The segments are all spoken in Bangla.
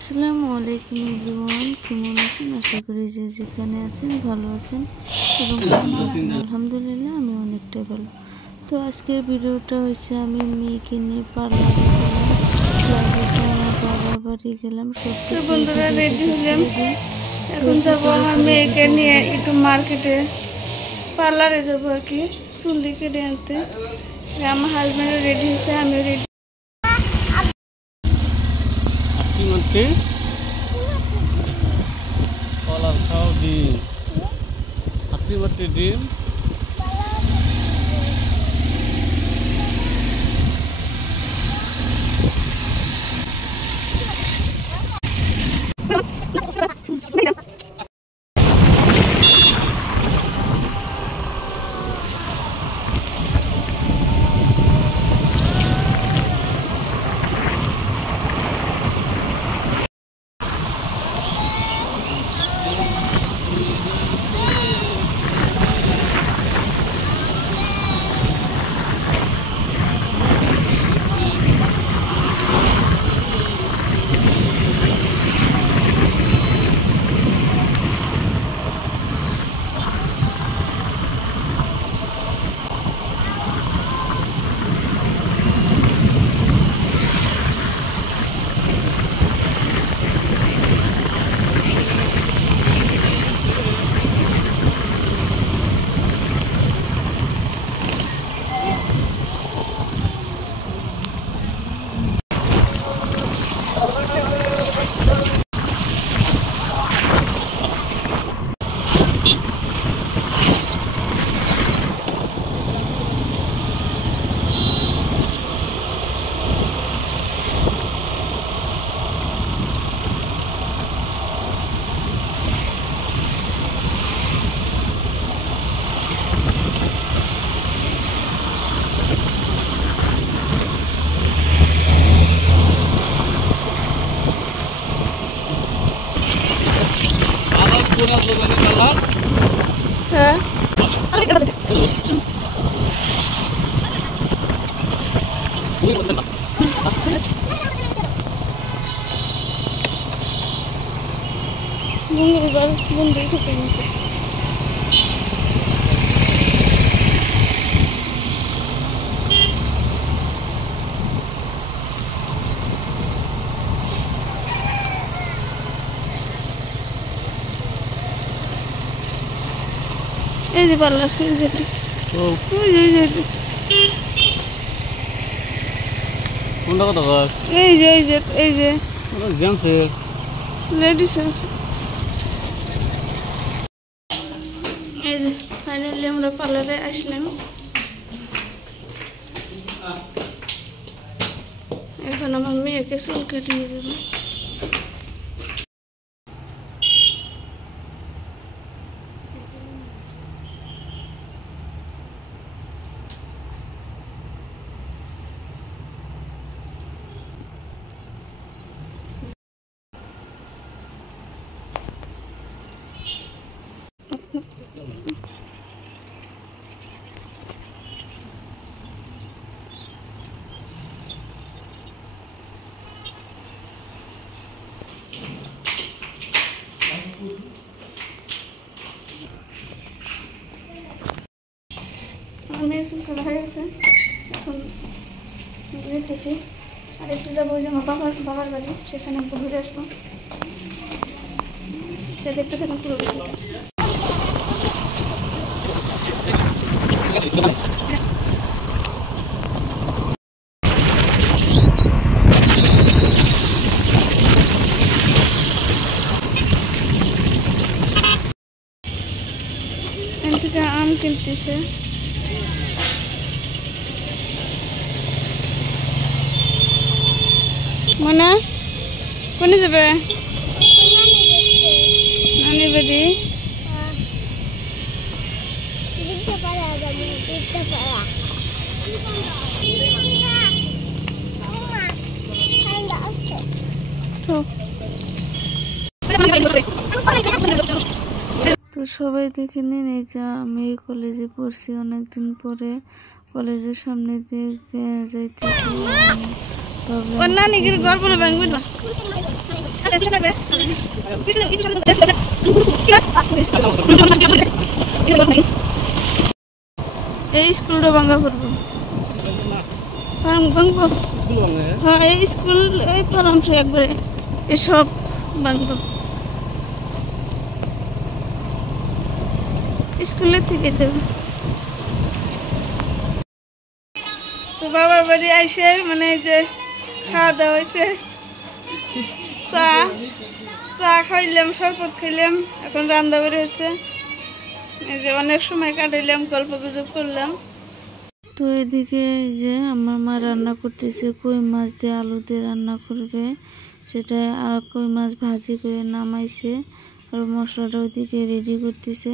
আসসালামু আলাইকুম এভরিওয়ান, কেমন আছেন? আশা করি যে যেখানে আছেন ভালো আছেন এবং সুস্থ আছেন। আলহামদুলিল্লাহ আমি অনেকটাই ভালো। তো আজকের ভিডিওটা হচ্ছে আমি মেয়েকে নিয়ে পার্লারে গেলাম, প্লাস হচ্ছে আমার বাবার বাড়ি গেলাম। সত্যি বন্ধুরা রেডি হলাম, এখন যাবো আমার মেয়েকে নিয়ে একটু মার্কেটে, পার্লারে যাবো আর কি, চুল কেটে আনতে। আমার হাজব্যান্ডও রেডি হয়েছে, আমিও রেডি। কলার খাও ডিম, হাতি মাটি ডিম। হ্যাঁ, মঙ্গলবার বন্ধু থেকে এই যে পার্লার, এই যে কোনটা কথা কয়? এই যে এই যে এই যে জেন্টসের লেডিস আছে। এই যে ফাইনালি আমরা পার্লারে আসলাম। এখন আমার মেয়েকে চুল কাটিয়ে যাবো। মেয়ের চুল কাটা হয়ে গেছে, এখন যেতেছি। আর একটু যাবো ওই যে আমার বাবার বাড়ি, সেখানে একটু ঘুরে আসবো। দেখতে থাকুন পুরো ভিডিওটা। এখান থেকে আম কিনতেছে। মনা কোনে যাবে? নানি বাড়ি। তো সবাই দেখে নিন, এই যে আমি কলেজে পড়ছি অনেকদিন পরে, কলেজের সামনে দিয়ে যাইতেছি। ওর নানি গিয়ে গল্প না ভাঙবে না। এই স্কুলটা ভাঙা পড়বো ভাঙবো হ্যাঁ এই স্কুল এই পরামর্শ একবারে এসব ভাঙবো স্কুলের থেকে দেবো তো বাবার বাড়ি আইসে মানে যে খাওয়া দাওয়া হয়েছে চা চা খাইলাম শরবত খাইলাম এখন রান্না বাড়ি হচ্ছে এই যে অনেক সময় কাটাইলাম গল্প গুজব করলাম তো এদিকে এই যে আমার মা রান্না করতেছে কই মাছ দিয়ে আলু দিয়ে রান্না করবে সেটা আর কই মাছ ভাজি করে নামাইছে আর মশলাটা ওইদিকে রেডি করতেছে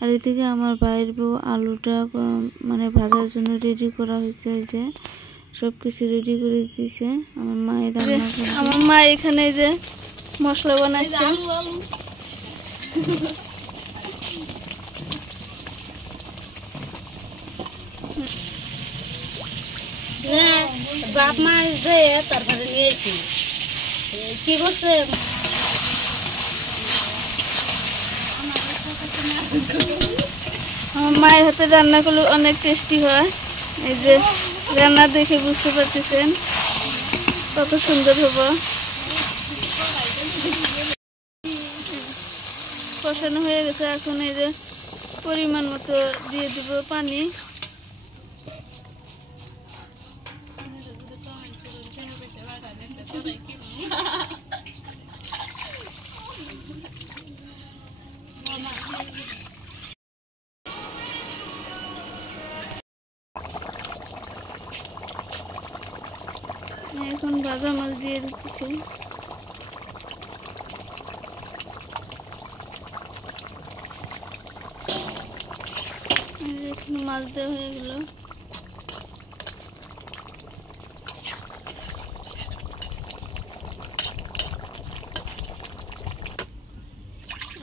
আর এদিকে আমার ভাইয়ের বউ আলুটা মানে ভাজার জন্য রেডি করা হয়েছে এই যে সব কিছু রেডি করে দিয়েছে আমার মায়ের রান্না করে আমার মা এখানে যে মশলা বানাইছে বাপ মা যে তারপরে নিয়েছি কি করছে আমার মায়ের হাতে রান্না করলে অনেক টেস্টি হয় এই যে রান্না দেখে বুঝতে পারতেছেন কত সুন্দর হবে কষানো হয়ে গেছে এখন এই যে পরিমাণ মতো দিয়ে দিব পানি এখন ভাজা মাছ দিয়ে দিচ্ছি এখন মাছ দেওয়া হয়ে গেল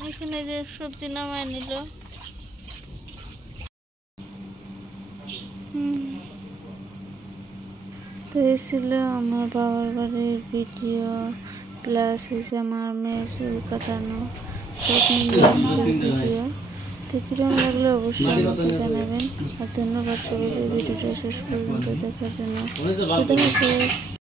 এখানে যে সবজি নামায় নিল তো এই ছিল আমার বাবার বাড়ির ভিডিও প্লাস হয়েছে আমার মেয়ের চুল কাটানো সব মিলিয়ে ভিডিও তো কিরকম লাগলে অবশ্যই আমাকে জানাবেন আর ধন্যবাদ সবাইকে ভিডিওটা শেষ পর্যন্ত দেখার জন্য।